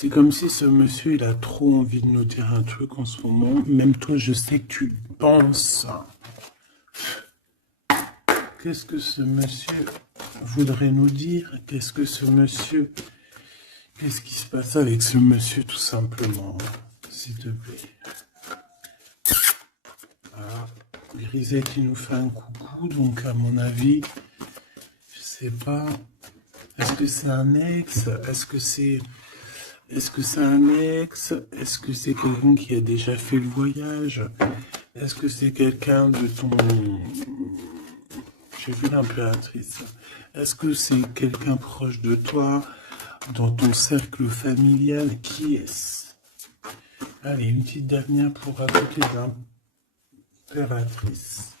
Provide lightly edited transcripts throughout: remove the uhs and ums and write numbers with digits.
C'est comme si ce monsieur, il a trop envie de nous dire un truc en ce moment. Même toi, je sais que tu penses. Qu'est-ce que ce monsieur voudrait nous dire? Qu'est-ce que ce monsieur... Qu'est-ce qui se passe avec ce monsieur, tout simplement? S'il te plaît. Ah, Grisette qui nous fait un coucou, donc à mon avis, je sais pas. Est-ce que c'est un ex? Est-ce que c'est un ex? Est-ce que c'est quelqu'un qui a déjà fait le voyage? Est-ce que c'est quelqu'un de ton... J'ai vu l'impératrice. Est-ce que c'est quelqu'un proche de toi, dans ton cercle familial? Qui est-ce? Allez, une petite dernière pour raconter l'impératrice.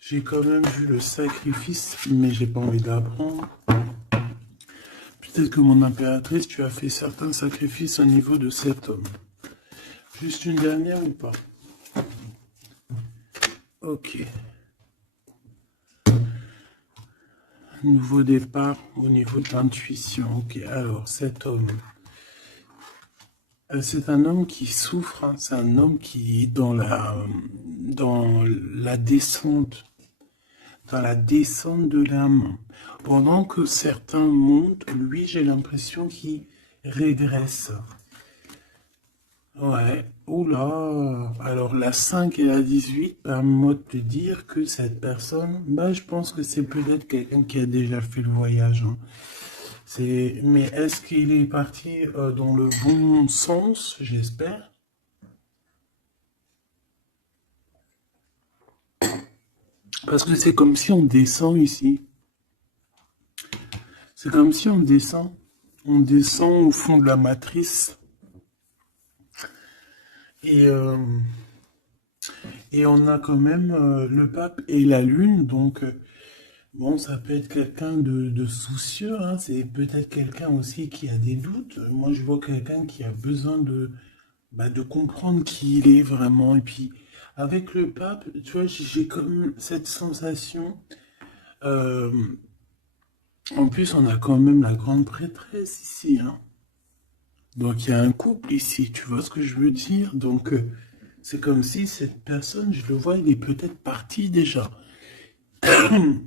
J'ai quand même vu le sacrifice, mais j'ai pas envie d'apprendre. Peut-être que mon impératrice, tu as fait certains sacrifices au niveau de cet homme. Juste une dernière ou pas? Ok. Nouveau départ au niveau de l'intuition. Ok, alors cet homme. C'est un homme qui souffre, hein. C'est un homme qui est dans la descente. Dans la descente de l'âme. Pendant que certains montent, lui, j'ai l'impression qu'il régresse. Ouais, oula. Alors la 5 et la 18 permettent de te dire que cette personne, je pense que c'est peut-être quelqu'un qui a déjà fait le voyage, hein. Mais est-ce qu'il est parti dans le bon sens, j'espère? Parce que c'est comme si on descend ici. C'est comme si on descend. On descend au fond de la matrice. Et, euh, et on a quand même le pape et la lune. Donc, bon, ça peut être quelqu'un de soucieux, hein. C'est peut-être quelqu'un aussi qui a des doutes. Moi, je vois quelqu'un qui a besoin de comprendre qui il est vraiment. Et puis, avec le pape, tu vois, j'ai comme cette sensation. euh, En plus, on a quand même la grande prêtresse ici, hein. Donc, il y a un couple ici, tu vois ce que je veux dire? Donc, c'est comme si cette personne, je le vois, il est peut-être parti déjà.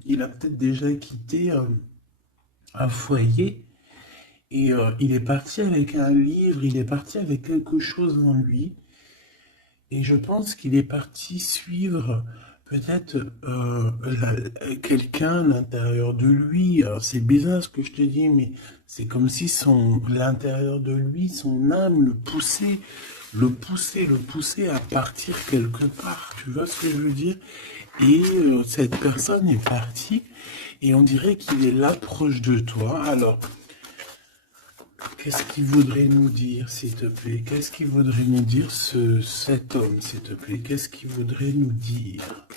Il a peut-être déjà quitté un foyer et il est parti avec un livre, il est parti avec quelque chose en lui. Et je pense qu'il est parti suivre peut-être quelqu'un à l'intérieur de lui. Alors, c'est bizarre ce que je te dis, mais c'est comme si l'intérieur de lui, son âme le poussait à partir quelque part. Tu vois ce que je veux dire? Et cette personne est partie et on dirait qu'il est là proche de toi. Alors, qu'est-ce qu'il voudrait nous dire, s'il te plaît? Qu'est-ce qu'il voudrait nous dire, cet homme, s'il te plaît? Qu'est-ce qu'il voudrait nous dire?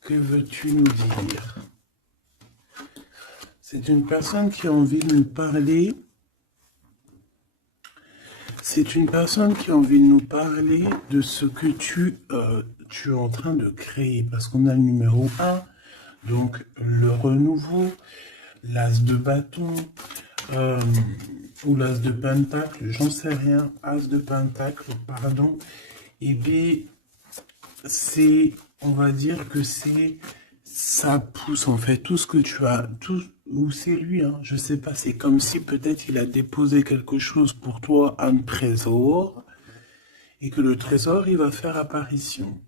Que veux-tu nous dire? C'est une personne qui a envie de nous parler. C'est une personne qui a envie de nous parler de ce que tu es en train de créer. Parce qu'on a le numéro 1, donc le renouveau, l'as de bâton, ou l'as de pentacle, j'en sais rien, as de pentacle, pardon, et bien, on va dire que ça pousse en fait, tout ce que tu as, ou c'est lui, hein, je sais pas, c'est comme si peut-être il a déposé quelque chose pour toi, un trésor, et que le trésor, il va faire apparition.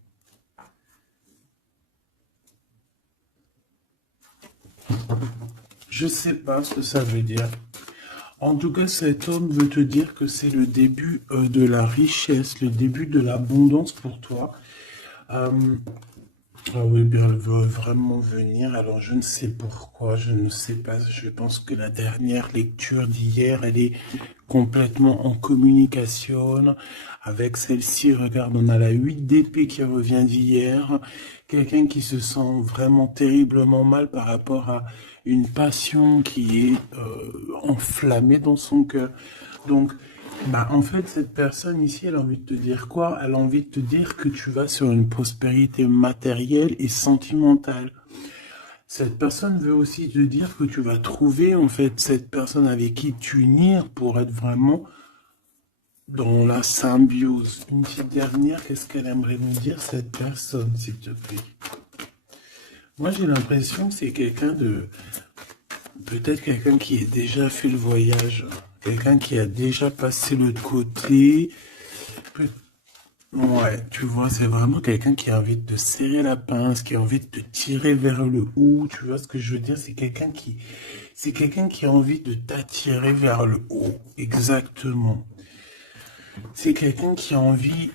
Je sais pas ce que ça veut dire. En tout cas, cet homme veut te dire que c'est le début de la richesse, le début de l'abondance pour toi. Euh, ah oui, bien, elle veut vraiment venir. Alors, je ne sais pourquoi, je ne sais pas. Je pense que la dernière lecture d'hier, elle est complètement en communication avec celle-ci. Regarde, on a la 8 d'épée qui revient d'hier. Quelqu'un qui se sent vraiment terriblement mal par rapport à une passion qui est enflammée dans son cœur. Donc, en fait, cette personne ici, elle a envie de te dire quoi? Elle a envie de te dire que tu vas sur une prospérité matérielle et sentimentale. Cette personne veut aussi te dire que tu vas trouver en fait cette personne avec qui t'unir pour être vraiment dans la symbiose. Une petite dernière, qu'est-ce qu'elle aimerait nous dire cette personne, s'il te plaît? Moi j'ai l'impression que c'est quelqu'un de... Peut-être quelqu'un qui a déjà fait le voyage, quelqu'un qui a déjà passé l'autre côté. Peut- Ouais, tu vois, c'est vraiment quelqu'un qui a envie de te serrer la pince, qui a envie de te tirer vers le haut. Tu vois ce que je veux dire? C'est quelqu'un qui a envie de t'attirer vers le haut. Exactement. C'est quelqu'un qui a envie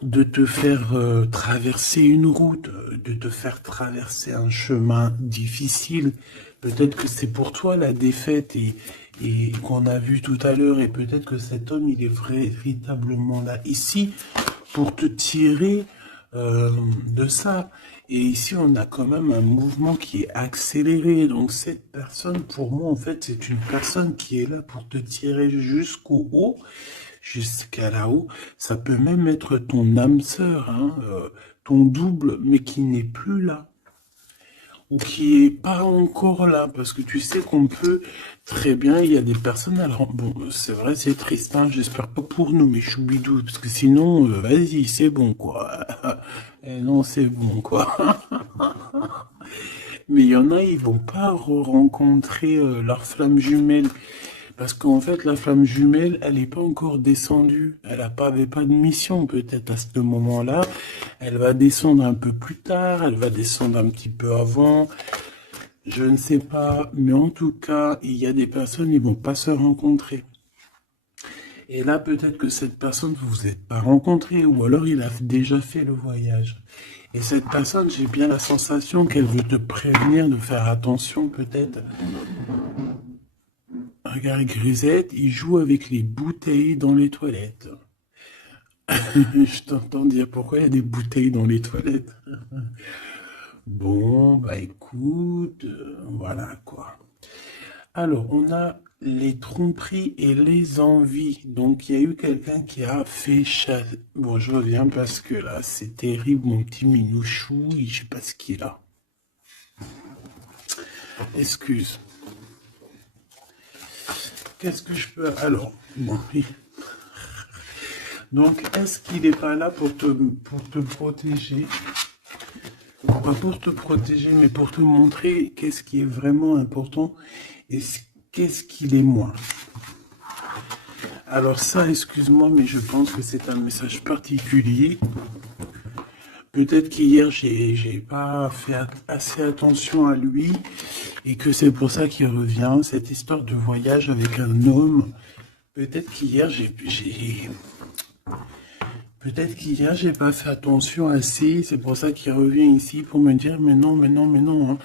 de te faire traverser une route, de te faire traverser un chemin difficile. Peut-être que c'est pour toi la défaite et qu'on a vu tout à l'heure, et peut-être que cet homme, il est véritablement là ici pour te tirer de ça. Et ici, on a quand même un mouvement qui est accéléré. Donc cette personne, pour moi, en fait, c'est une personne qui est là pour te tirer jusqu'au haut, jusqu'à là-haut. Ça peut même être ton âme sœur, hein, ton double, mais qui n'est plus là ou qui est pas encore là, parce que tu sais qu'on peut très bien, il y a des personnes, alors bon, c'est vrai, c'est triste, hein, j'espère pas pour nous, mais choubidou, parce que sinon, vas-y, c'est bon, quoi. Eh non, c'est bon, quoi. Mais il y en a, ils vont pas rencontrer leur flamme jumelle. Parce qu'en fait, la flamme jumelle, elle n'est pas encore descendue. Avait pas de mission, peut-être, à ce moment-là. Elle va descendre un peu plus tard, elle va descendre un petit peu avant. Je ne sais pas, mais en tout cas, il y a des personnes, ils vont pas se rencontrer. Et là, peut-être que cette personne, vous vous êtes pas rencontré, ou alors il a déjà fait le voyage. Et cette personne, j'ai bien la sensation qu'elle veut te prévenir de faire attention, peut-être. Regarde, Grisette, il joue avec les bouteilles dans les toilettes. Je t'entends dire pourquoi il y a des bouteilles dans les toilettes. Bon, bah écoute, voilà quoi. Alors, on a les tromperies et les envies. Donc, il y a eu quelqu'un qui a fait chasser. Bon, je reviens parce que là, c'est terrible, mon petit minouchou. Je sais pas ce qu'il a. Excuse. Qu'est-ce que je peux... Alors, bon, oui. Donc, est-ce qu'il n'est pas là pour te protéger? Pas pour te protéger, mais pour te montrer qu'est-ce qui est vraiment important et qu'est-ce qu'il est moins. Alors ça, excuse-moi, mais je pense que c'est un message particulier. Peut-être qu'hier, j'ai pas fait assez attention à lui et que c'est pour ça qu'il revient, cette histoire de voyage avec un homme. Peut-être qu'hier, Peut-être qu'hier, j'ai pas fait attention assez, c'est pour ça qu'il revient ici pour me dire, mais non, mais non, mais non, hein.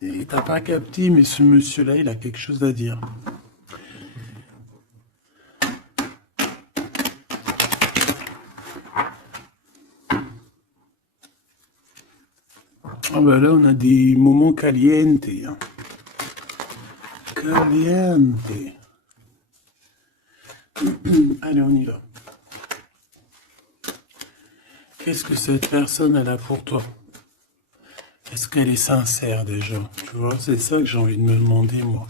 Et t'as pas capté, mais ce monsieur-là, il a quelque chose à dire. Ah bah là, on a des moments caliente, hein. Caliente. Allez, on y va. Qu'est-ce que cette personne, elle a pour toi? Est-ce qu'elle est sincère déjà? Tu vois, c'est ça que j'ai envie de me demander, moi.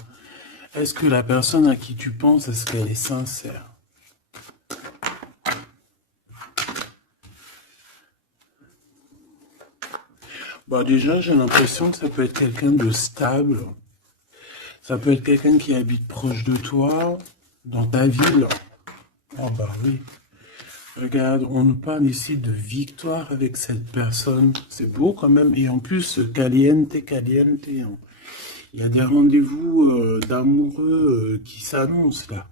Est-ce que la personne à qui tu penses, est-ce qu'elle est sincère? Bah déjà, j'ai l'impression que ça peut être quelqu'un de stable. Ça peut être quelqu'un qui habite proche de toi, dans ta ville. Oh bah oui. Regarde, on nous parle ici de victoire avec cette personne. C'est beau quand même. Et en plus, caliente, caliente, hein. Il y a des rendez-vous d'amoureux qui s'annoncent là.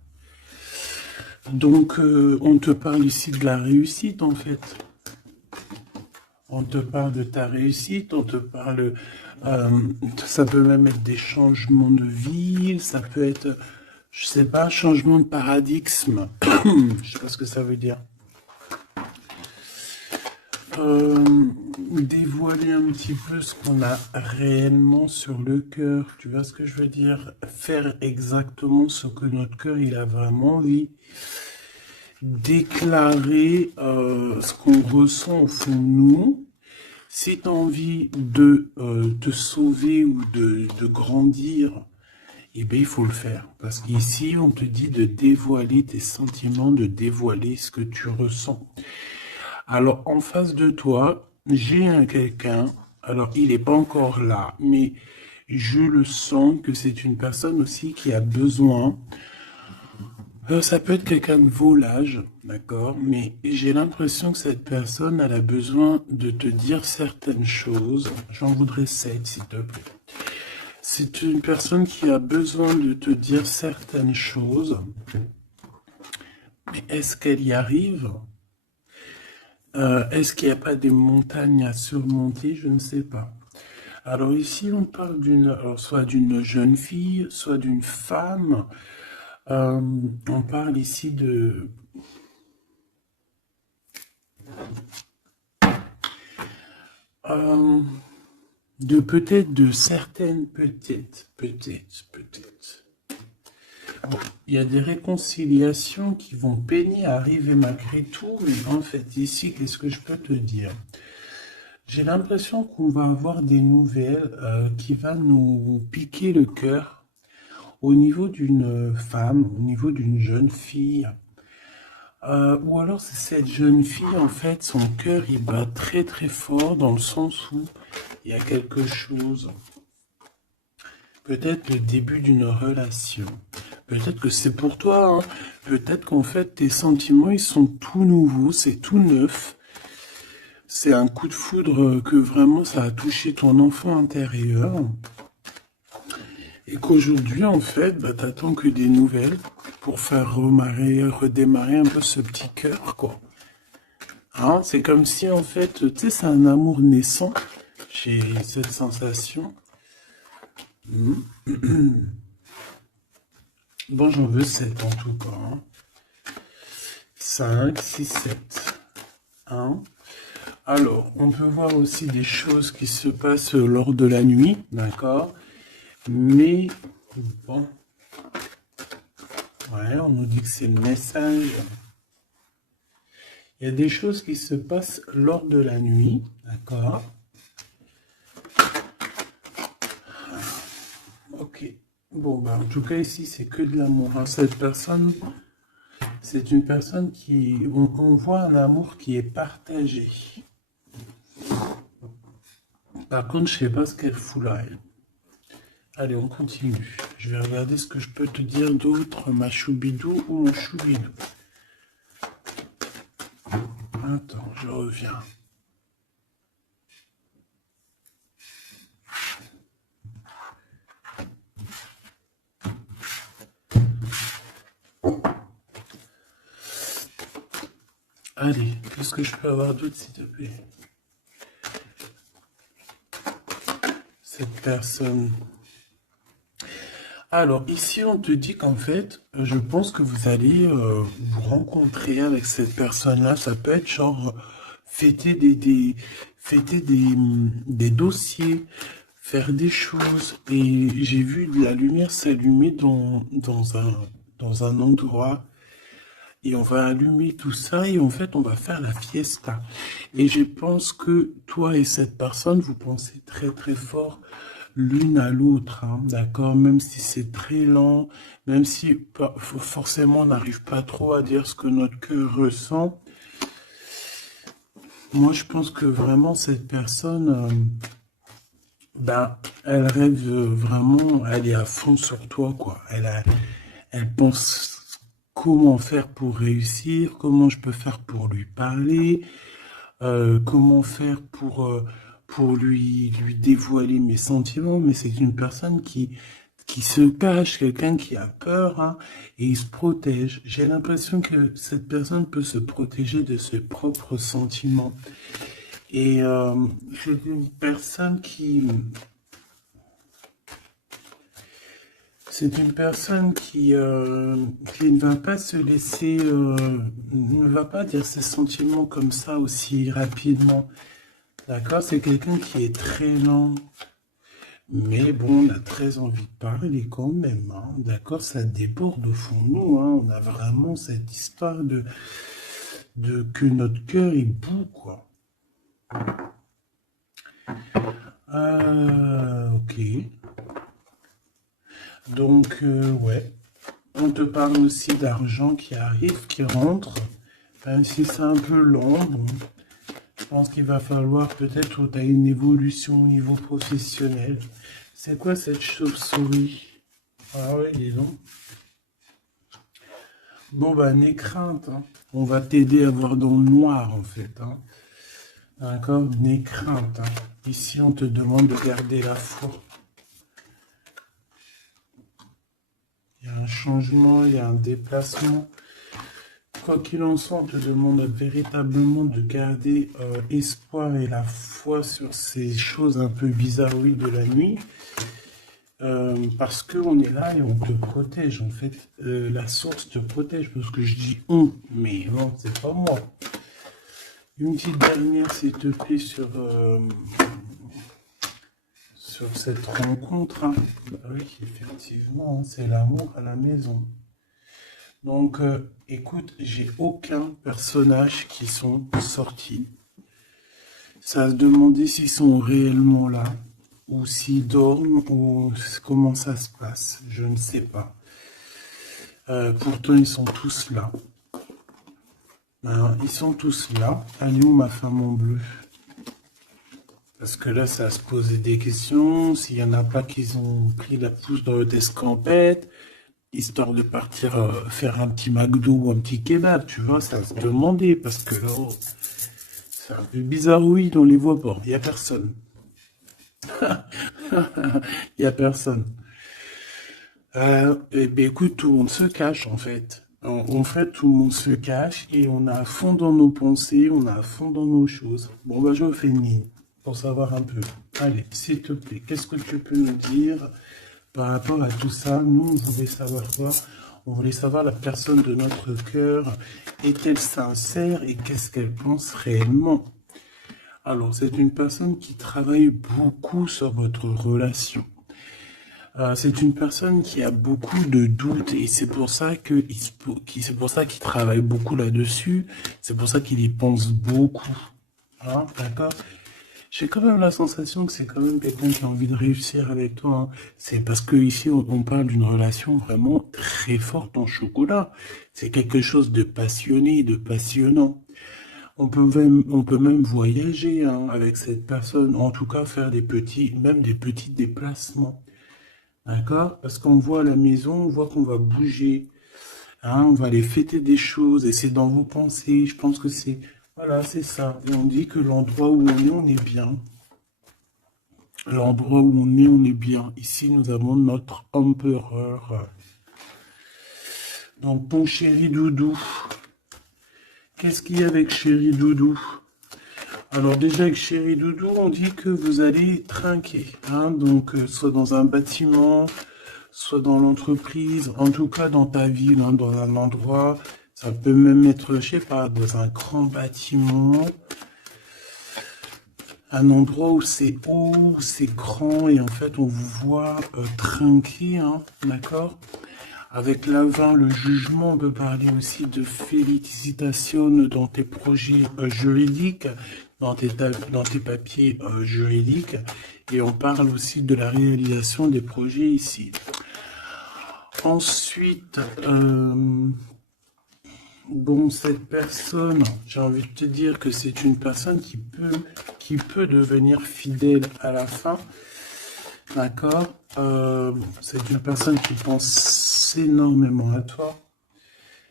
Donc, on te parle ici de la réussite en fait. On te parle de ta réussite, on te parle... euh, ça peut même être des changements de vie, ça peut être, je sais pas, changement de paradigme. Je sais pas ce que ça veut dire. Dévoiler un petit peu ce qu'on a réellement sur le cœur. Tu vois ce que je veux dire? Faire exactement ce que notre cœur il a vraiment envie. Déclarer ce qu'on ressent au fond de nous Si tu as envie de te sauver ou de grandir, eh bien, il faut le faire. Parce qu'ici, on te dit de dévoiler tes sentiments, de dévoiler ce que tu ressens. Alors, en face de toi, j'ai un quelqu'un, alors il n'est pas encore là, mais je le sens que c'est une personne aussi qui a besoin. Ça peut être quelqu'un de vos âge, d'accord, mais j'ai l'impression que cette personne, elle a besoin de te dire certaines choses. J'en voudrais 7, s'il te plaît. C'est une personne qui a besoin de te dire certaines choses, mais est-ce qu'elle y arrive? Est-ce qu'il n'y a pas des montagnes à surmonter? Je ne sais pas. Alors ici, on parle soit d'une jeune fille, soit d'une femme. On parle ici euh, peut-être de certaines, peut-être. Bon, il y a des réconciliations qui vont peiner à arriver malgré tout, mais en fait, ici, qu'est-ce que je peux te dire? J'ai l'impression qu'on va avoir des nouvelles qui vont nous piquer le cœur au niveau d'une femme, au niveau d'une jeune fille. Ou alors c'est cette jeune fille, en fait, son cœur, il bat très très fort dans le sens où il y a quelque chose. Peut-être le début d'une relation. Peut-être que c'est pour toi, hein. Peut-être qu'en fait, tes sentiments, ils sont tout nouveaux, c'est tout neuf. C'est un coup de foudre que vraiment ça a touché ton enfant intérieur. Et qu'aujourd'hui, en fait, bah, t'attends que des nouvelles pour faire redémarrer un peu ce petit cœur, quoi. Hein, c'est comme si, en fait, tu sais, c'est un amour naissant. J'ai cette sensation. Bon, j'en veux 7 en tout cas. Hein. 5, 6, 7. Hein. Alors, on peut voir aussi des choses qui se passent lors de la nuit, d'accord? Mais, bon, ouais, on nous dit que c'est le message. Il y a des choses qui se passent lors de la nuit, d'accord? Ok. Bon, bah, en tout cas, ici, c'est que de l'amour. Hein. Cette personne, c'est une personne qui... On voit un amour qui est partagé. Par contre, je sais pas ce qu'elle fout là, elle. Allez, on continue. Je vais regarder ce que je peux te dire d'autre, ma choubidou ou mon choubidou. Attends, je reviens. Allez, qu'est-ce que je peux avoir d'autre, s'il te plaît? Cette personne. Alors, ici, on te dit qu'en fait, je pense que vous allez vous rencontrer avec cette personne-là. Ça peut être genre fêter fêter des dossiers, faire des choses. Et j'ai vu de la lumière s'allumer dans un endroit. Et on va allumer tout ça et en fait, on va faire la fiesta. Et je pense que toi et cette personne, vous pensez très très fort l'une à l'autre, hein, d'accord? Même si c'est très lent, même si forcément on n'arrive pas trop à dire ce que notre cœur ressent. Moi, je pense que vraiment cette personne, ben, elle rêve vraiment, elle est à fond sur toi, quoi. Elle pense comment faire pour réussir, comment je peux faire pour lui parler, comment faire pour lui dévoiler mes sentiments, mais c'est une personne qui se cache, quelqu'un qui a peur, hein, et il se protège. J'ai l'impression que cette personne peut se protéger de ses propres sentiments. Et c'est une personne qui ne va pas se laisser, ne va pas dire ses sentiments comme ça aussi rapidement. D'accord? C'est quelqu'un qui est très lent. Mais bon, on a très envie de parler quand même. Hein. D'accord? Ça déborde au fond de nous. Hein. On a vraiment cette histoire de que notre cœur est bout, quoi. Ok. Donc, ouais. On te parle aussi d'argent qui arrive, qui rentre. Même si c'est un peu lent, bon, je pense qu'il va falloir peut-être que tu as une évolution au niveau professionnel. C'est quoi cette chauve-souris? Ah ouais, dis donc. Bon, bah, n'aie crainte, hein. On va t'aider à voir dans le noir, en fait, hein. D'accord? N'aie crainte, hein. Ici, on te demande de garder la foi. Il y a un changement, il y a un déplacement. Quoi qu'il en soit, on te demande véritablement de garder espoir et la foi sur ces choses un peu bizarroïdes de la nuit. Parce qu'on est là et on te protège. En fait, la source te protège. Parce que je dis on, mais non, c'est pas moi. Une petite dernière, s'il te plaît, sur cette rencontre. Hein. Bah oui, effectivement, hein, c'est l'amour à la maison. Donc, écoute, j'ai aucun personnage qui sont sortis. Ça se demandait s'ils sont réellement là, ou s'ils dorment, ou comment ça se passe. Je ne sais pas. Pourtant, ils sont tous là. Alors, ils sont tous là. Elle est où ma femme en bleu? Parce que là, ça se posait des questions. S'il n'y en a pas qui ont pris la pousse dans le escampette, histoire de partir faire un petit McDo ou un petit kebab, tu vois, ça se demandait. Parce que là, oh, c'est un peu bizarre, oui, on les voit pas. Il n'y a personne. Il n'y a personne. Eh bien, écoute, tout le monde se cache, en fait. En fait, tout le monde se cache et on a à fond dans nos pensées, on a à fond dans nos choses. Bon, bah, je fais une ligne pour savoir un peu. Allez, s'il te plaît, qu'est-ce que tu peux nous dire par rapport à tout ça? Nous, on voulait savoir quoi? On voulait savoir la personne de notre cœur. Est-elle sincère et qu'est-ce qu'elle pense réellement? Alors, c'est une personne qui travaille beaucoup sur votre relation. C'est une personne qui a beaucoup de doutes et c'est pour ça c'est pour ça qu'il travaille beaucoup là-dessus. C'est pour ça qu'il y pense beaucoup. Hein, d'accord? J'ai quand même la sensation que c'est quand même quelqu'un qui a envie de réussir avec toi. Hein. C'est parce que ici on parle d'une relation vraiment très forte en chocolat. C'est quelque chose de passionné, de passionnant. On peut même voyager hein, avec cette personne. En tout cas, faire même des petits déplacements. D'accord? Parce qu'on voit à la maison, on voit qu'on va bouger, hein, on va aller fêter des choses, et c'est dans vos pensées, je pense que c'est, voilà, c'est ça. Et on dit que l'endroit où on est bien. L'endroit où on est bien. Ici, nous avons notre empereur. Donc, ton chéri doudou, qu'est-ce qu'il y a avec chéri doudou? Alors déjà avec chéri doudou, on dit que vous allez trinquer, hein, donc soit dans un bâtiment, soit dans l'entreprise, en tout cas dans ta ville, hein, dans un endroit, ça peut même être, je sais pas, dans un grand bâtiment, un endroit où c'est haut, c'est grand, et en fait on vous voit trinquer, hein, d'accord? Avec l'avant, le jugement, on peut parler aussi de félicitations dans tes projets juridiques, dans tes papiers juridiques, et on parle aussi de la réalisation des projets ici. Ensuite, bon, cette personne, j'ai envie de te dire que c'est une personne qui peut devenir fidèle à la fin. D'accord? C'est une personne qui pense énormément à toi.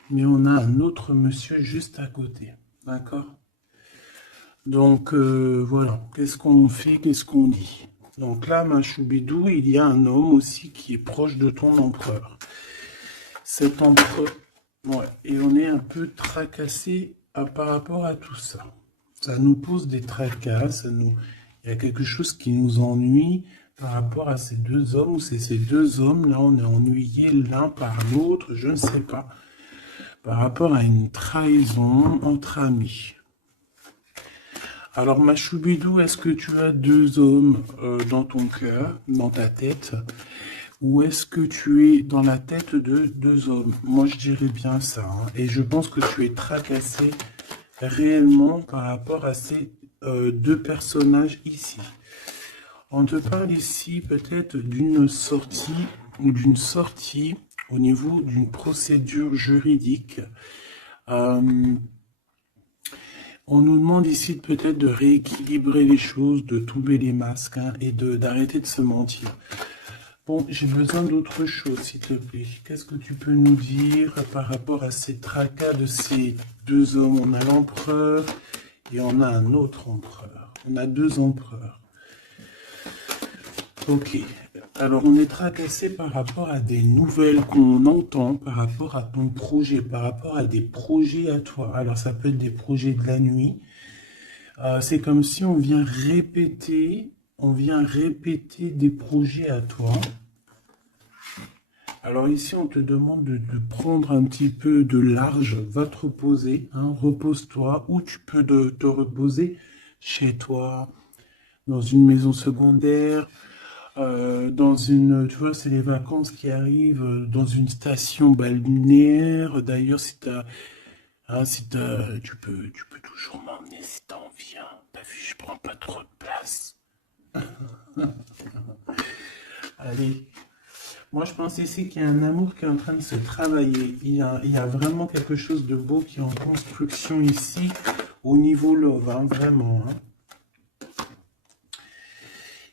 Mais on a un autre monsieur juste à côté. D'accord? Donc, voilà. Qu'est-ce qu'on fait? Qu'est-ce qu'on dit? Donc là, ma choubidou, il y a un homme aussi qui est proche de ton empereur. Cet empereur... Ouais, et on est un peu tracassé par rapport à tout ça. Ça nous pose des tracas, il y a quelque chose qui nous ennuie par rapport à ces deux hommes, ou c'est ces deux hommes, là on est ennuyés l'un par l'autre, je ne sais pas, par rapport à une trahison entre amis. Alors ma choubidou, est-ce que tu as deux hommes dans ton cœur, dans ta tête, ou est-ce que tu es dans la tête de deux hommes? Moi je dirais bien ça, hein, et je pense que tu es tracassé réellement par rapport à ces deux personnages ici. On te parle ici peut-être d'une sortie ou d'une sortie au niveau d'une procédure juridique. Euh, on nous demande ici peut-être de rééquilibrer les choses, de tomber les masques hein, et d'arrêter de se mentir. Bon, j'ai besoin d'autre chose, s'il te plaît. Qu'est-ce que tu peux nous dire par rapport à ces tracas de ces deux hommes? On a l'empereur et on a un autre empereur. On a deux empereurs. Ok. Alors, on est tracassé par rapport à des nouvelles qu'on entend, par rapport à ton projet, par rapport à des projets à toi. Alors, ça peut être des projets de la nuit. C'est comme si on vient répéter des projets à toi. Alors ici, on te demande de prendre un petit peu de large, va te reposer, hein, repose-toi, ou tu peux te reposer chez toi, dans une maison secondaire, dans une, tu vois, c'est les vacances qui arrivent, dans une station balnéaire. D'ailleurs, tu peux toujours m'emmener si t'as envie, hein. T'as vu, je prends pas trop de place. Allez. Moi, je pense ici qu'il y a un amour qui est en train de se travailler. Il y a vraiment quelque chose de beau qui est en construction ici, au niveau love, hein, vraiment. Hein.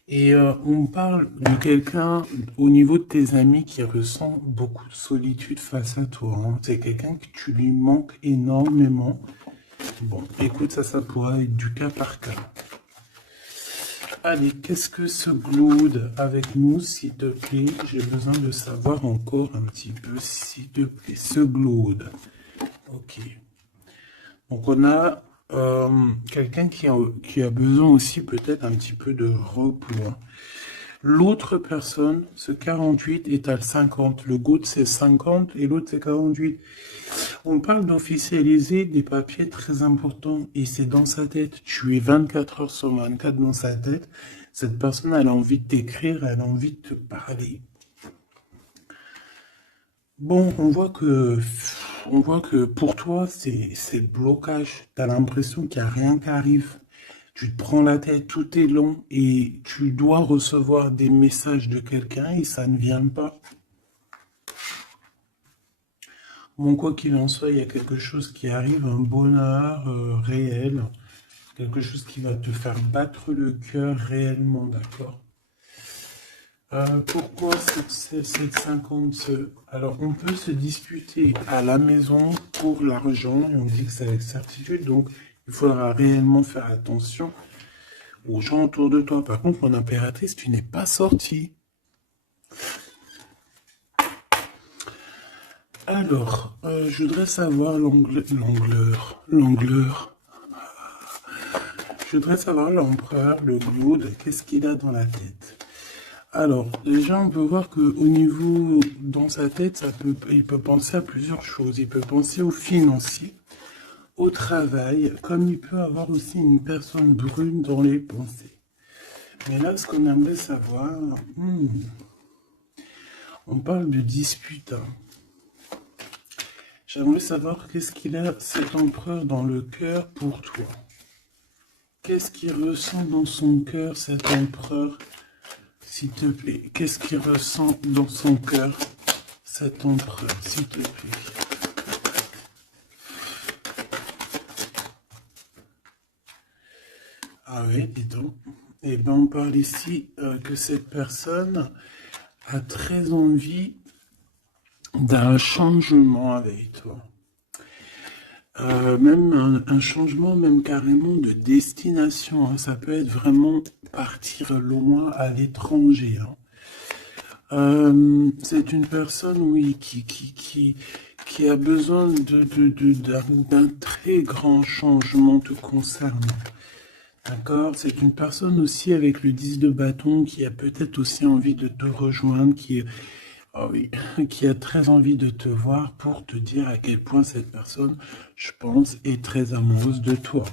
Et on parle de quelqu'un au niveau de tes amis qui ressent beaucoup de solitude face à toi. Hein. C'est quelqu'un que tu lui manques énormément. Bon, écoute, ça pourra être du cas par cas. Allez, qu'est-ce que ce Glaude avec nous, s'il te plaît? J'ai besoin de savoir encore un petit peu, s'il te plaît. Ce Glaude. Ok. Donc, on a quelqu'un qui a besoin aussi peut-être un petit peu de repos. Hein. L'autre personne, ce 48, est à 50. Le Glaude, c'est 50 et l'autre, c'est 48. On parle d'officialiser des papiers très importants et c'est dans sa tête. Tu es 24 heures sur 24 dans sa tête. Cette personne, elle a envie de t'écrire, elle a envie de te parler. Bon, on voit que pour toi, c'est le blocage. Tu as l'impression qu'il n'y a rien qui arrive. Tu te prends la tête, tout est long et tu dois recevoir des messages de quelqu'un et ça ne vient pas. Bon, quoi qu'il en soit, il y a quelque chose qui arrive, un bonheur réel, quelque chose qui va te faire battre le cœur réellement, d'accord? Pourquoi cette 50? Alors, on peut se disputer à la maison pour l'argent, et on dit que c'est avec certitude, donc il faudra réellement faire attention aux gens autour de toi. Par contre, mon impératrice, tu n'es pas sortie. Alors, je voudrais savoir l'angleur. Je voudrais savoir l'empereur, le Glaude, qu'est-ce qu'il a dans la tête. Alors, déjà, on peut voir qu'au niveau, dans sa tête, il peut penser à plusieurs choses. Il peut penser au financier, au travail, comme il peut avoir aussi une personne brune dans les pensées. Mais là, ce qu'on aimerait savoir, on parle de dispute. Hein. J'aimerais savoir qu'est-ce qu'il a, cet empereur, dans le cœur pour toi. Qu'est-ce qu'il ressent dans son cœur, cet empereur, s'il te plaît? Qu'est-ce qu'il ressent dans son cœur, cet empereur, s'il te plaît? Ah oui, dis donc. Eh bien, on parle ici que cette personne a très envie d'un changement avec toi. Même un changement, même carrément de destination. Hein. Ça peut être vraiment partir loin à l'étranger. Hein. C'est une personne, oui, qui a besoin d'un très grand changement te concernant. D'accord? C'est une personne aussi avec le 10 de bâton qui a peut-être aussi envie de te rejoindre, oh oui, qui a très envie de te voir pour te dire à quel point cette personne, je pense, est très amoureuse de toi.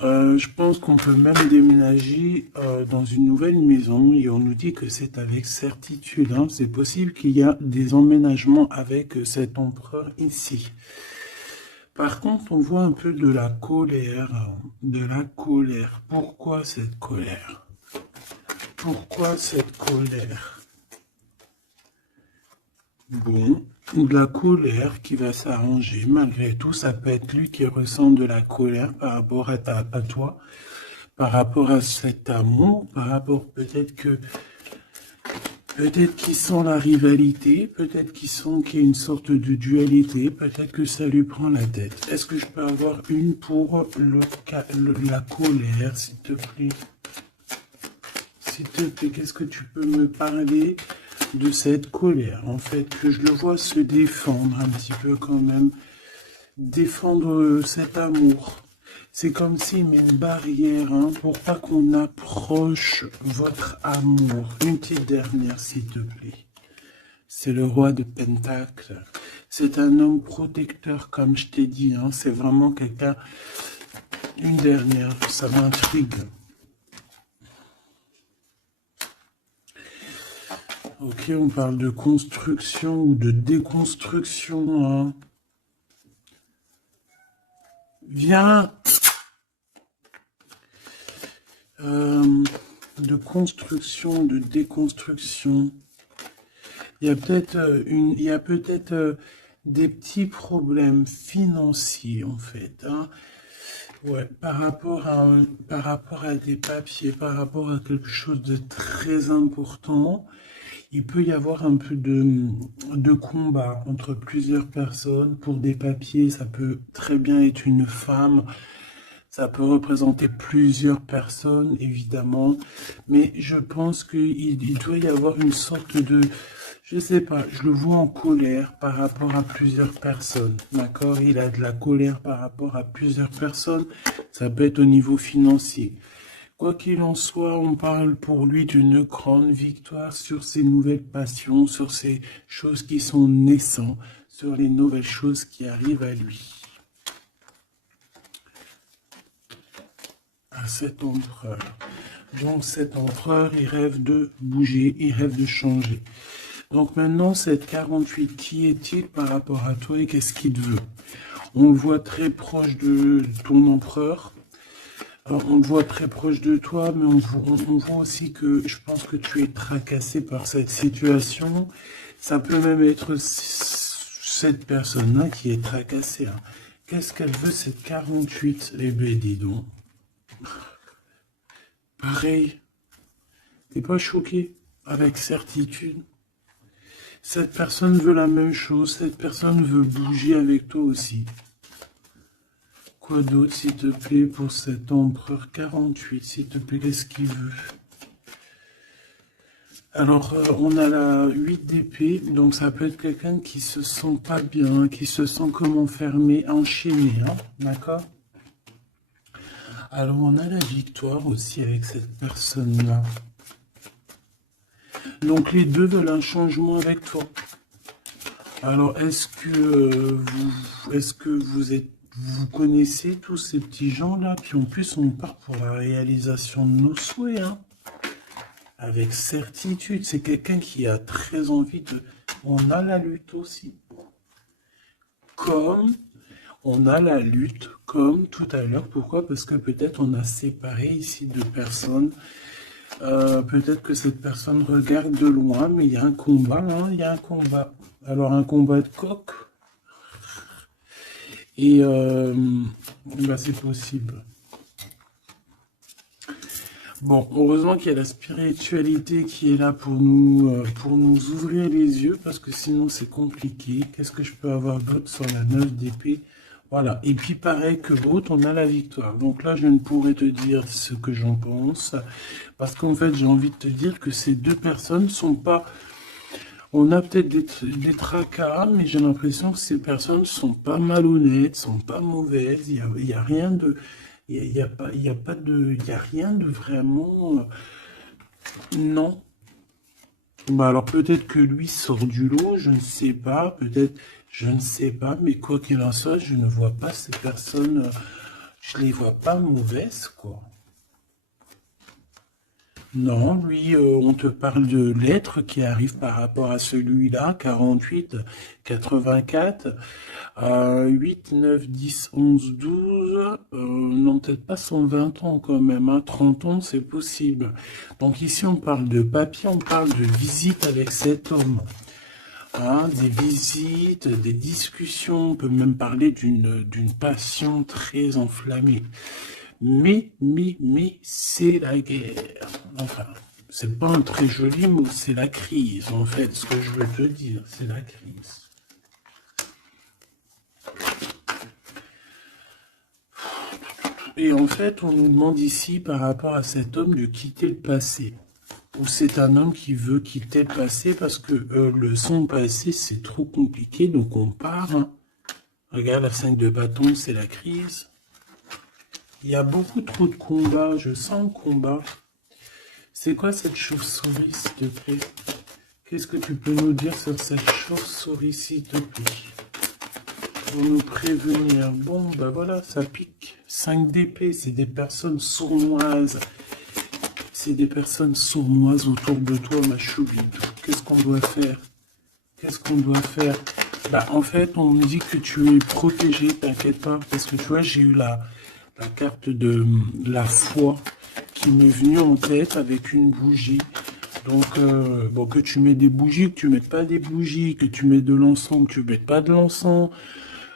Je pense qu'on peut même déménager dans une nouvelle maison et on nous dit que c'est avec certitude. Hein. C'est possible qu'il y a des emménagements avec cet empereur ici. Par contre, on voit un peu de la colère. De la colère. Pourquoi cette colère? Pourquoi cette colère? Bon, de la colère qui va s'arranger. Malgré tout, ça peut être lui qui ressent de la colère par rapport à toi, par rapport à cet amour, par rapport peut-être qu'ils sent la rivalité, peut-être qu'il y a une sorte de dualité, peut-être que ça lui prend la tête. Est-ce que je peux avoir une pour la colère, s'il te plaît? S'il te plaît, qu'est-ce que tu peux me parler de cette colère? En fait, que je le vois se défendre un petit peu quand même, défendre cet amour. C'est comme s'il met une barrière hein, pour pas qu'on approche votre amour. Une petite dernière, s'il te plaît. C'est le roi de Pentacle. C'est un homme protecteur, comme je t'ai dit. Hein. C'est vraiment quelqu'un... Une dernière, ça m'intrigue. Ok, on parle de construction ou de déconstruction. Hein. Viens... de construction, de déconstruction. Il y a peut-être des petits problèmes financiers en fait. Hein. Ouais, par rapport à des papiers, par rapport à quelque chose de très important, il peut y avoir un peu de combat entre plusieurs personnes pour des papiers. Ça peut très bien être une femme. Ça peut représenter plusieurs personnes, évidemment, mais je pense qu'il doit y avoir une sorte de, je sais pas, je le vois en colère par rapport à plusieurs personnes, d'accord? Il a de la colère par rapport à plusieurs personnes, ça peut être au niveau financier. Quoi qu'il en soit, on parle pour lui d'une grande victoire sur ses nouvelles passions, sur ces choses qui sont naissantes, sur les nouvelles choses qui arrivent à lui. À cet empereur. Donc cet empereur, il rêve de bouger, il rêve de changer. Donc maintenant, cette 48, qui est-il par rapport à toi et qu'est-ce qu'il veut? On le voit très proche de ton empereur. Alors, on le voit très proche de toi, mais on voit aussi que je pense que tu es tracassé par cette situation. Ça peut même être cette personne-là qui est tracassée. Hein. Qu'est-ce qu'elle veut, cette 48? Eh bien, dis donc. Pareil, t'es pas choqué? Avec certitude. Cette personne veut la même chose, cette personne veut bouger avec toi aussi. Quoi d'autre, s'il te plaît, pour cet empereur 48, s'il te plaît, qu'est-ce qu'il veut? Alors, on a la 8 d'épée, donc ça peut être quelqu'un qui se sent pas bien, qui se sent comme enfermé, enchaîné, hein, d'accord? Alors, on a la victoire aussi avec cette personne-là. Donc, les deux veulent un changement avec toi. Alors, est-ce que vous connaissez tous ces petits gens-là? Puis en plus, on part pour la réalisation de nos souhaits, hein? Avec certitude. C'est quelqu'un qui a très envie de... On a la lutte aussi. Comme on a la lutte, comme tout à l'heure. Pourquoi? Parce que peut-être on a séparé ici deux personnes. Peut-être que cette personne regarde de loin, mais il y a un combat, hein, il y a un combat. Alors un combat de coq. Et bah, c'est possible. Bon, heureusement qu'il y a la spiritualité qui est là pour nous ouvrir les yeux, parce que sinon c'est compliqué. Qu'est-ce que je peux avoir d'autre sur la 9 d'épée? Voilà, et puis pareil que l'autre, on a la victoire. Donc là, je ne pourrais te dire ce que j'en pense, parce qu'en fait, j'ai envie de te dire que ces deux personnes sont pas... On a peut-être des tracas, mais j'ai l'impression que ces personnes sont pas malhonnêtes, sont pas mauvaises, il y a rien de... Il y a pas, il y a pas de... Il y a rien de vraiment... non. Bah alors peut-être que lui sort du lot, je ne sais pas, peut-être... Je ne sais pas, mais quoi qu'il en soit, je ne vois pas ces personnes, je les vois pas mauvaises, quoi. Non, lui, on te parle de lettres qui arrivent par rapport à celui-là, 48, 84, 8, 9, 10, 11, 12, non, peut-être pas 120 ans quand même, hein, 30 ans, c'est possible. Donc ici, on parle de papier, on parle de visite avec cet homme. Hein, des visites, des discussions, on peut même parler d'une passion très enflammée. Mais, c'est la guerre. Enfin, c'est pas un très joli mot, c'est la crise, en fait, ce que je veux te dire, c'est la crise. Et en fait, on nous demande ici, par rapport à cet homme, de quitter le passé. Ou c'est un homme qui veut quitter le passé parce que son passé, c'est trop compliqué, donc on part. Hein. Regarde, la 5 de bâton, c'est la crise. Il y a beaucoup trop de combats, je sens le combat. C'est quoi cette chauve-souris, s'il te plaît? Qu'est-ce que tu peux nous dire sur cette chauve-souris, s'il te plaît? Pour nous prévenir. Bon, bah voilà, ça pique. 5 d'épée, c'est des personnes sournoises. C'est des personnes sournoises autour de toi, ma choubide. Qu'est-ce qu'on doit faire? Qu'est-ce qu'on doit faire? Bah, en fait, on me dit que tu es protégé, t'inquiète pas. Parce que tu vois, j'ai eu la carte de la foi qui m'est venue en tête avec une bougie. Donc, bon, que tu mets des bougies, que tu mettes pas des bougies, que tu mets de l'encens, que tu mettes pas de l'encens,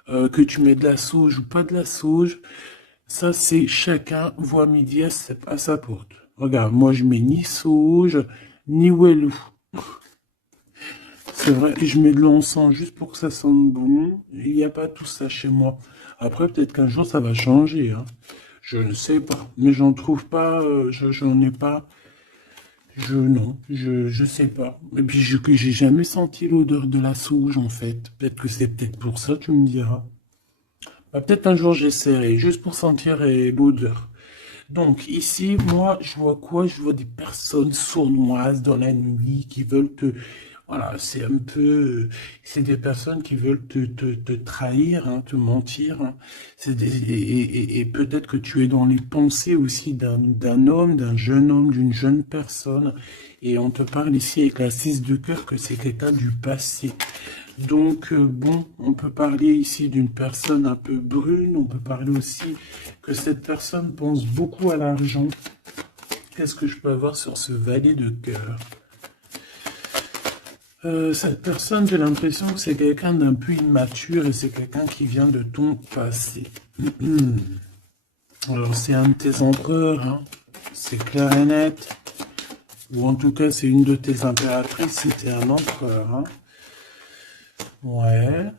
que tu mets de la sauge ou pas de la sauge, ça c'est chacun voit midi à sa porte. Regarde, moi je mets ni sauge, ni wellou. C'est vrai, et je mets de l'encens juste pour que ça sente bon. Il n'y a pas tout ça chez moi. Après, peut-être qu'un jour ça va changer. Hein. Je ne sais pas, mais j'en trouve pas, j'en ai pas. Non, je sais pas. Et puis, j'ai jamais senti l'odeur de la sauge, en fait. Peut-être que c'est peut-être pour ça, tu me diras. Bah, peut-être un jour j'essaierai, juste pour sentir l'odeur. Donc, ici, moi, je vois quoi? Je vois des personnes sournoises dans la nuit qui veulent te... Voilà, c'est un peu... C'est des personnes qui veulent te trahir, hein, te mentir. Hein. Et peut-être que tu es dans les pensées aussi d'un homme, d'un jeune homme, d'une jeune personne. Et on te parle ici avec la 6 de cœur que c'est quelqu'un du passé. Donc, bon, on peut parler ici d'une personne un peu brune, on peut parler aussi que cette personne pense beaucoup à l'argent. Qu'est-ce que je peux avoir sur ce valet de cœur? Cette personne, j'ai l'impression que c'est quelqu'un d'un peu immature et c'est quelqu'un qui vient de ton passé. Alors, c'est un de tes empereurs, hein. C'est clair et net. Ou en tout cas, c'est une de tes impératrices, c'était un empereur, hein. Ouais.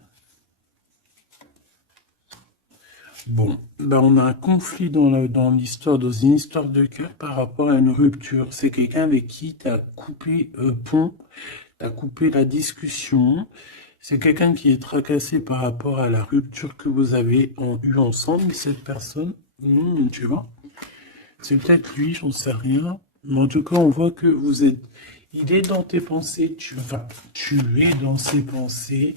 Bon, ben on a un conflit dans l'histoire, dans une histoire de cœur par rapport à une rupture. C'est quelqu'un avec qui tu as coupé pont, tu as coupé la discussion. C'est quelqu'un qui est tracassé par rapport à la rupture que vous avez eue ensemble. Cette personne, tu vois, c'est peut-être lui, j'en sais rien. Mais en tout cas, on voit que vous êtes... Il est dans tes pensées, tu es dans ses pensées.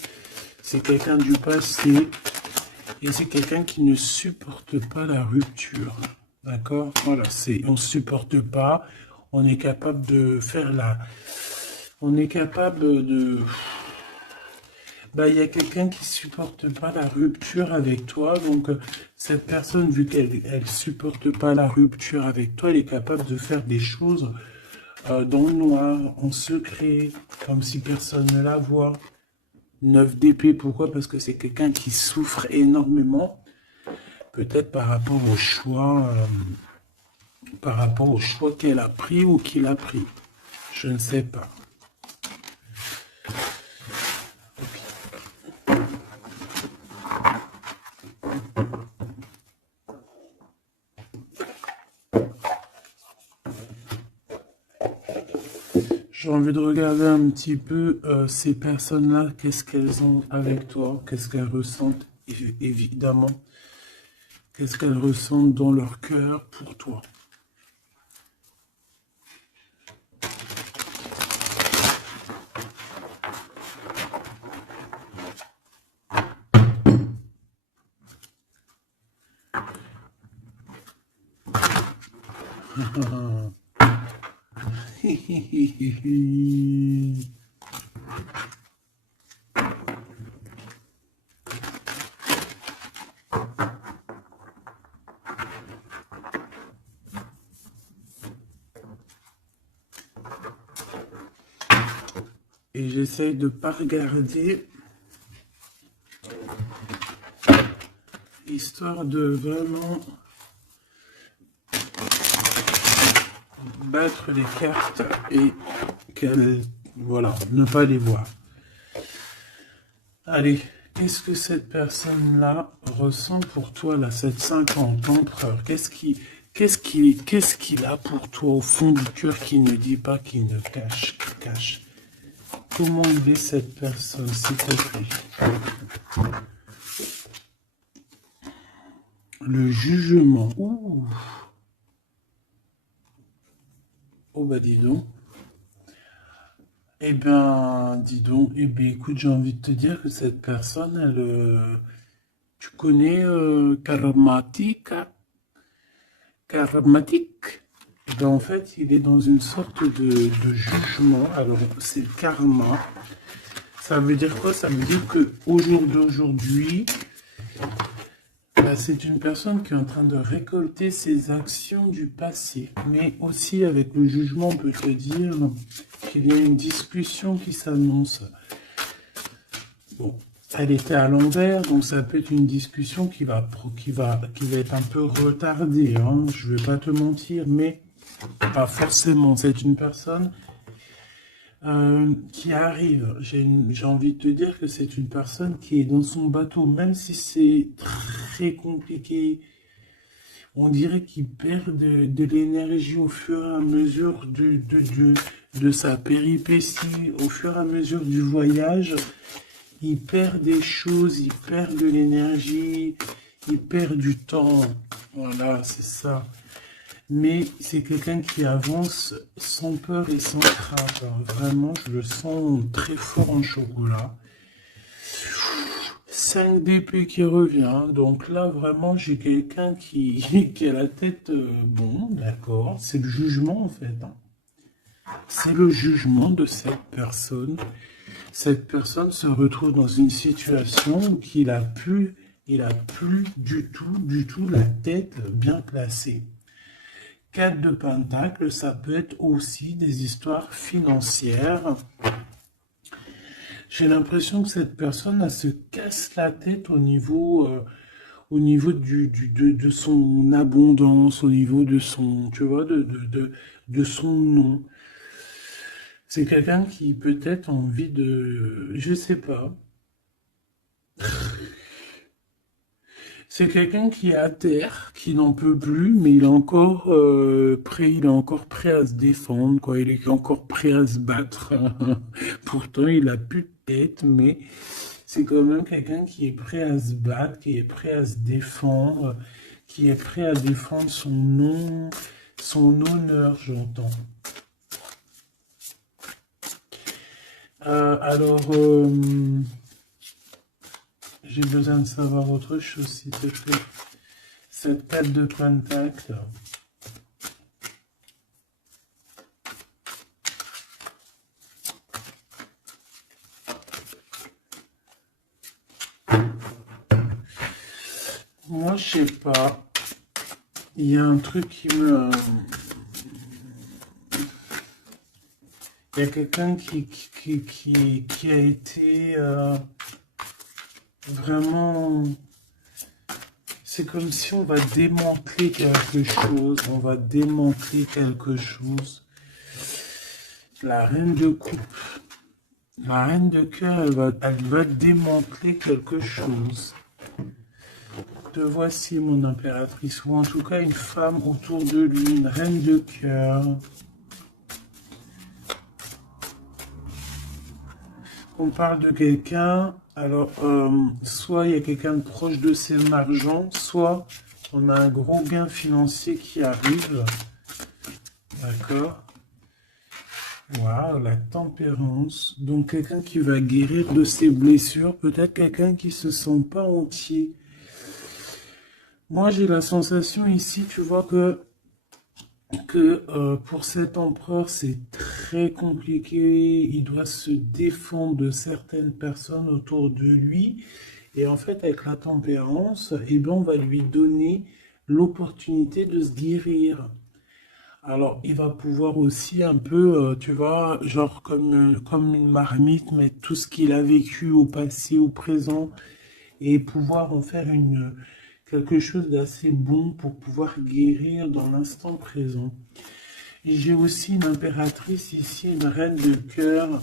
C'est quelqu'un du passé. Et c'est quelqu'un qui ne supporte pas la rupture. D'accord? Voilà, on ne supporte pas. On est capable de faire On est capable de... Bah, il y a quelqu'un qui supporte pas la rupture avec toi. Donc, cette personne, vu qu'elle supporte pas la rupture avec toi, elle est capable de faire des choses dans le noir, en secret, comme si personne ne la voit. 9 d'épée, pourquoi? Parce que c'est quelqu'un qui souffre énormément. Peut-être par rapport au choix qu'elle a pris ou qu'il a pris. Je ne sais pas. J'ai envie de regarder un petit peu ces personnes-là, qu'est-ce qu'elles ont avec toi, qu'est-ce qu'elles ressentent, évidemment, qu'est-ce qu'elles ressentent dans leur cœur pour toi. Et j'essaye de pas regarder, histoire de vraiment battre les cartes et qu'elles, voilà, ne pas les voir. Allez, qu'est-ce que cette personne-là ressent pour toi, là, cette 50 empereur? Qu'est-ce qu'il a pour toi au fond du cœur qui ne dit pas, qui ne cache, qui cache? Comment il est cette personne, s'il te plaît? Le jugement. Ouh. Oh bah dis donc. Eh bien, dis donc. Eh bien, écoute, j'ai envie de te dire que cette personne, elle, tu connais karmatique. Eh ben, en fait, il est dans une sorte de jugement. Alors, c'est le karma. Ça veut dire quoi? Ça veut dire que au jour d'aujourd'hui, bah, c'est une personne qui est en train de récolter ses actions du passé. Mais aussi, avec le jugement, on peut te dire qu'il y a une discussion qui s'annonce. Bon, elle était à l'envers, donc ça peut être une discussion qui va être un peu retardée. Hein. Je ne vais pas te mentir, mais pas forcément. C'est une personne qui arrive. J'ai envie de te dire que c'est une personne qui est dans son bateau, même si c'est très compliqué. On dirait qu'il perd de l'énergie au fur et à mesure de sa péripétie, au fur et à mesure du voyage. Il perd des choses, il perd de l'énergie, il perd du temps. Voilà, c'est ça. Mais c'est quelqu'un qui avance sans peur et sans crainte. Alors, vraiment, je le sens très fort en chocolat. 5 d'épée qui revient. Donc là, vraiment, j'ai quelqu'un qui a la tête... bon, d'accord. C'est le jugement, en fait. Hein. C'est le jugement de cette personne. Cette personne se retrouve dans une situation où il a plus du tout la tête bien placée. 4 de Pentacle, ça peut être aussi des histoires financières. J'ai l'impression que cette personne, elle se casse la tête au niveau de son abondance, au niveau de son, tu vois, de son nom. C'est quelqu'un qui peut-être a envie de, je sais pas. C'est quelqu'un qui est à terre, qui n'en peut plus, mais il est encore prêt à se défendre, quoi. Il est encore prêt à se battre. Pourtant, il a plus de tête, mais c'est quand même quelqu'un qui est prêt à se battre, qui est prêt à se défendre, qui est prêt à défendre son nom, son honneur, j'entends. Alors, j'ai besoin de savoir autre chose, s'il te plaît. Cette 4 de Pentacle. Moi, je sais pas. Il y a un truc qui me... Il y a quelqu'un qui a été vraiment... C'est comme si on va démanteler quelque chose. On va démanteler quelque chose. La reine de coupe. La reine de cœur, elle va démanteler quelque chose. Te voici, mon impératrice. Ou en tout cas, une femme autour de lui. Une reine de cœur. On parle de quelqu'un, alors soit il y a quelqu'un de proche de ses argent, soit on a un gros gain financier qui arrive. D'accord. Waouh, la tempérance. Donc quelqu'un qui va guérir de ses blessures, peut-être quelqu'un qui se sent pas entier. Moi j'ai la sensation ici, tu vois que que pour cet empereur, c'est très compliqué. Il doit se défendre de certaines personnes autour de lui. Et en fait, avec la tempérance, eh ben, on va lui donner l'opportunité de se guérir. Alors, il va pouvoir aussi un peu, tu vois, genre comme une marmite, mettre tout ce qu'il a vécu au passé, au présent, et pouvoir en faire quelque chose d'assez bon pour pouvoir guérir dans l'instant présent. Et j'ai aussi une impératrice ici, une reine de cœur,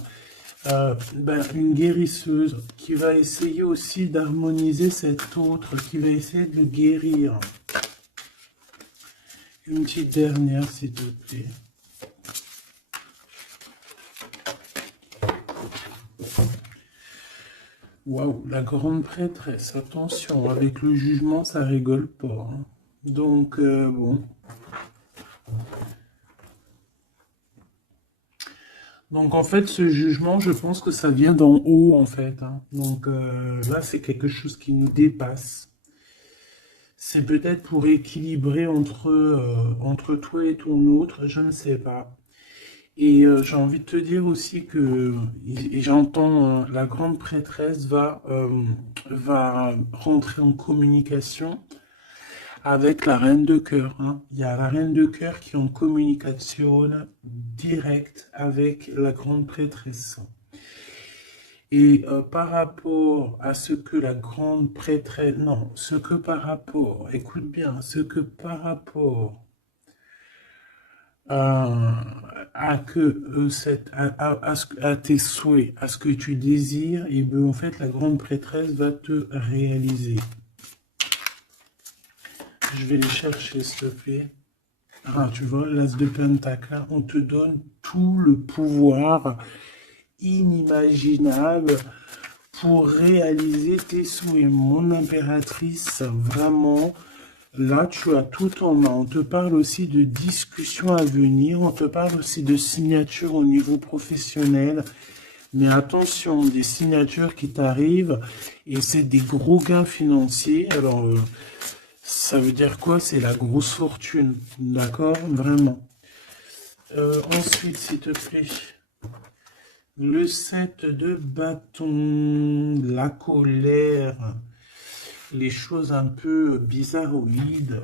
une guérisseuse, qui va essayer aussi d'harmoniser cet autre, qui va essayer de le guérir. Une petite dernière, s'il te plaît. Waouh, la grande prêtresse, attention, avec le jugement, ça rigole pas, hein. Donc, bon. Donc, en fait, ce jugement, je pense que ça vient d'en haut, en fait, hein. Donc, là, c'est quelque chose qui nous dépasse. C'est peut-être pour équilibrer entre toi et ton autre, je ne sais pas. Et j'ai envie de te dire aussi que, et j'entends, la grande prêtresse va rentrer en communication avec la reine de cœur, hein. Il y a la reine de cœur qui est en communication directe avec la grande prêtresse. Et par rapport à ce que la grande prêtresse, non, ce que par rapport, écoute bien, ce que par rapport à que à tes souhaits, à ce que tu désires, et bien en fait la grande prêtresse va te réaliser. Je vais les chercher, s'il te plaît. Ah, tu vois, l'as de pentacle, on te donne tout le pouvoir inimaginable pour réaliser tes souhaits. Mon impératrice, vraiment, là, tu as tout en main. On te parle aussi de discussions à venir, on te parle aussi de signatures au niveau professionnel. Mais attention, des signatures qui t'arrivent, et c'est des gros gains financiers. Alors, ça veut dire quoi? C'est la grosse fortune, d'accord? Vraiment. Ensuite, s'il te plaît, le 7 de bâton, la colère, les choses un peu bizarroïdes,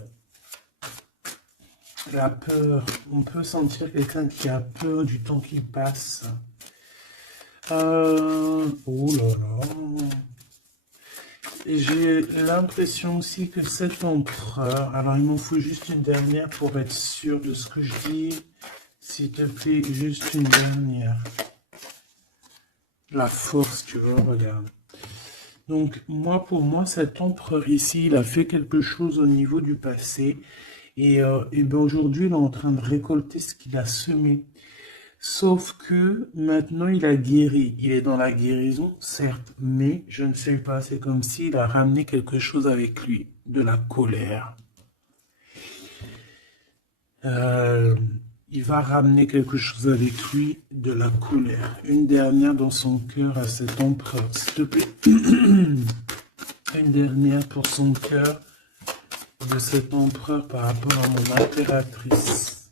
la peur. On peut sentir quelqu'un qui a peur du temps qui passe. Oh là là. J'ai l'impression aussi que cet empereur, alors il m'en faut juste une dernière pour être sûr de ce que je dis. S'il te plaît, juste une dernière. La force, tu vois, regarde. Donc, pour moi, cet empereur ici, il a fait quelque chose au niveau du passé. Et ben aujourd'hui, il est en train de récolter ce qu'il a semé. Sauf que maintenant, il a guéri. Il est dans la guérison, certes, mais je ne sais pas, c'est comme s'il a ramené quelque chose avec lui, de la colère. Il va ramener quelque chose avec lui, de la colère. Une dernière dans son cœur à cet empereur, s'il te plaît. Une dernière pour son cœur de cet empereur par rapport à mon impératrice.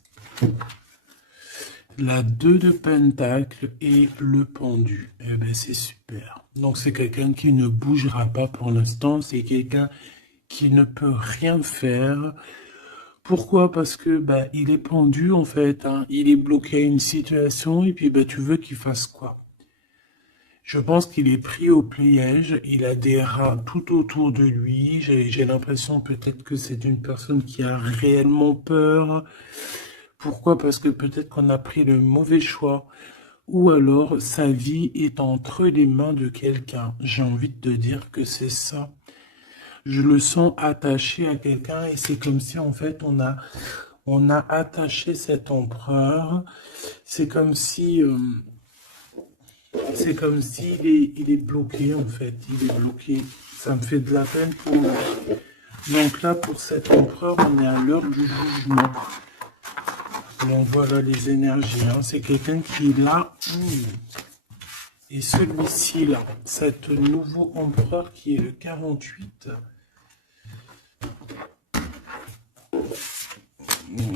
La 2 de pentacle et le pendu. Eh ben c'est super. Donc c'est quelqu'un qui ne bougera pas pour l'instant. C'est quelqu'un qui ne peut rien faire. Pourquoi? Parce que il est pendu en fait, hein. Il est bloqué à une situation et puis tu veux qu'il fasse quoi? Je pense qu'il est pris au piège. Il a des rats tout autour de lui. J'ai l'impression peut-être que c'est une personne qui a réellement peur. Pourquoi? Parce que peut-être qu'on a pris le mauvais choix. Ou alors sa vie est entre les mains de quelqu'un. J'ai envie de te dire que c'est ça. Je le sens attaché à quelqu'un et c'est comme si en fait on a attaché cet empereur. C'est comme si il est bloqué en fait. Il est bloqué. Ça me fait de la peine pour lui. Donc là pour cet empereur on est à l'heure du jugement. Donc voilà les énergies, hein. C'est quelqu'un qui est là. Et celui-ci là, cet nouveau empereur qui est le 48.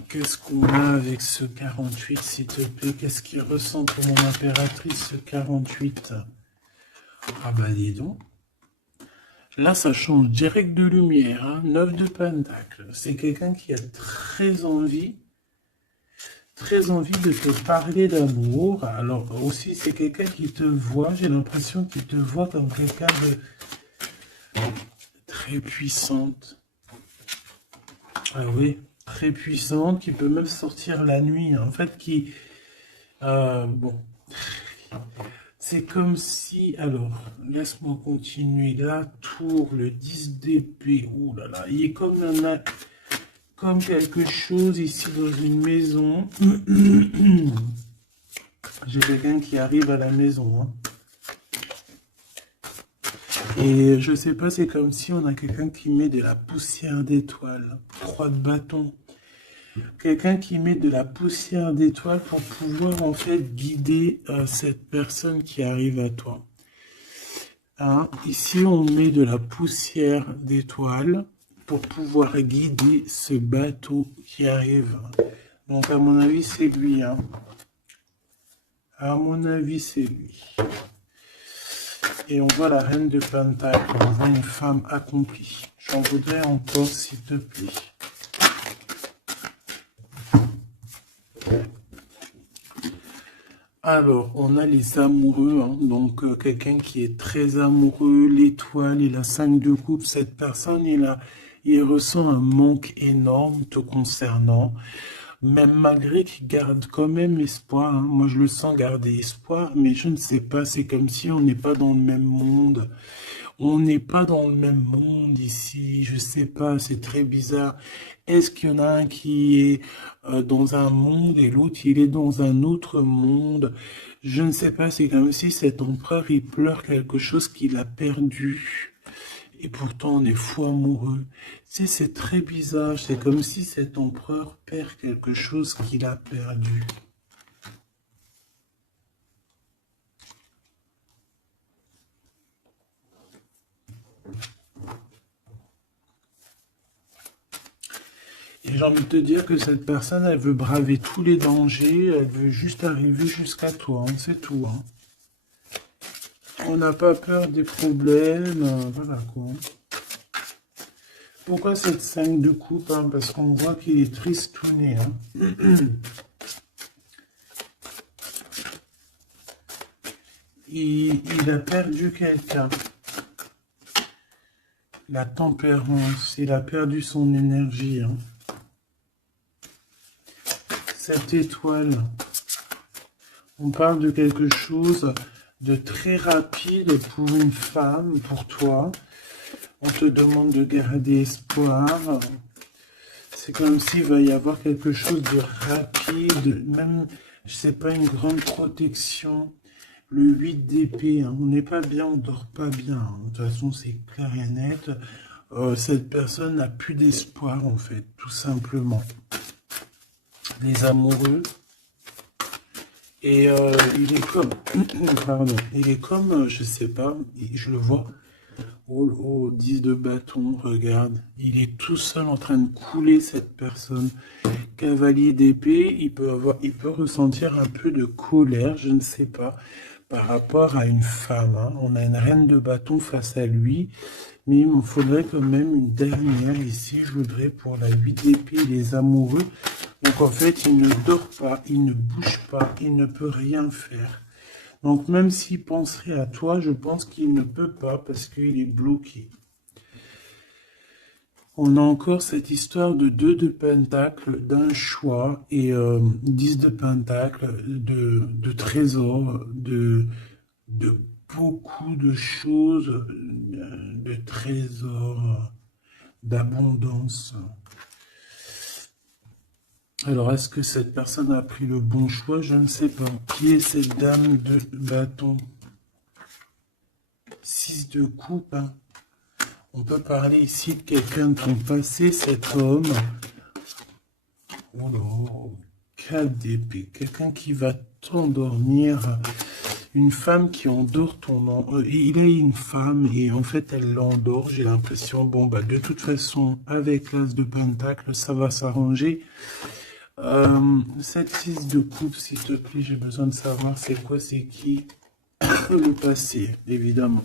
Qu'est-ce qu'on a avec ce 48, s'il te plaît? Qu'est-ce qu'il ressent pour mon impératrice, ce 48? Ah bah dis donc. Là, ça change direct de lumière, hein. 9 de Pentacle. C'est quelqu'un qui a très envie de te parler d'amour. Alors aussi, c'est quelqu'un qui te voit, j'ai l'impression qu'il te voit comme quelqu'un de très puissante. Ah oui, très puissante, qui peut même sortir la nuit, en fait, qui... bon, c'est comme si... Alors, laisse-moi continuer. La tour, le 10 d'épée, ouh là là, il est comme quelque chose ici dans une maison. J'ai quelqu'un qui arrive à la maison, hein. Et je sais pas, c'est comme si on a quelqu'un qui met de la poussière d'étoiles. 3 de bâton. Quelqu'un qui met de la poussière d'étoiles pour pouvoir en fait guider cette personne qui arrive à toi. Hein? Ici, on met de la poussière d'étoiles pour pouvoir guider ce bateau qui arrive. Donc, à mon avis, c'est lui. Hein? À mon avis, c'est lui. Et on voit la reine de Pentacle, on voit une femme accomplie. J'en voudrais encore, s'il te plaît. Alors, on a les amoureux, hein. Donc quelqu'un qui est très amoureux, l'étoile et la 5 de coupe. Cette personne, il ressent un manque énorme te concernant. Même malgré qu'il garde quand même espoir, hein. Moi je le sens garder espoir, mais je ne sais pas, c'est comme si on n'est pas dans le même monde. On n'est pas dans le même monde ici, je sais pas, c'est très bizarre. Est-ce qu'il y en a un qui est dans un monde et l'autre il est dans un autre monde? Je ne sais pas, c'est comme si cet empereur il pleure quelque chose qu'il a perdu. Et pourtant, on est fou amoureux. C'est très bizarre. C'est comme si cet empereur perd quelque chose qu'il a perdu. Et j'ai envie de te dire que cette personne, elle veut braver tous les dangers. Elle veut juste arriver jusqu'à toi. Hein, c'est tout. Hein. On n'a pas peur des problèmes. Voilà quoi. Pourquoi cette 5 de coupe, hein? Parce qu'on voit qu'il est tristouné. Hein. Il a perdu quelqu'un. La tempérance, il a perdu son énergie. Hein. Cette étoile, on parle de quelque chose de très rapide pour une femme, pour toi. On te demande de garder espoir. C'est comme s'il va y avoir quelque chose de rapide, même, je sais pas, une grande protection. Le 8 d'épée, hein, on n'est pas bien, on dort pas bien. Hein. De toute façon, c'est clair et net. Cette personne n'a plus d'espoir, en fait, tout simplement. Les amoureux. Et il est comme, pardon, il est comme, je sais pas, je le vois, au 10 de bâton, regarde, il est tout seul en train de couler cette personne. Cavalier d'épée, il peut ressentir un peu de colère, je ne sais pas, par rapport à une femme. Hein. On a une reine de bâton face à lui, mais il me faudrait quand même une dernière ici, je voudrais pour la 8 d'épée, les amoureux. Donc en fait, il ne dort pas, il ne bouge pas, il ne peut rien faire. Donc même s'il penserait à toi, je pense qu'il ne peut pas parce qu'il est bloqué. On a encore cette histoire de 2 de pentacle, d'un choix, et 10 de pentacle, de trésors, de beaucoup de choses, de trésors, d'abondance. Alors, est-ce que cette personne a pris le bon choix? Je ne sais pas. Qui est cette dame de bâton? 6 de coupe. Hein. On peut parler ici de quelqu'un de ton passé, cet homme. Oh là, 4 d'épée. Quelqu'un qui va t'endormir. une femme qui endort il a une femme et en fait elle l'endort, j'ai l'impression. Bon bah de toute façon avec l'as de pentacle ça va s'arranger. Cette 6 de coupe s'il te plaît, j'ai besoin de savoir c'est quoi, c'est qui, le passé évidemment.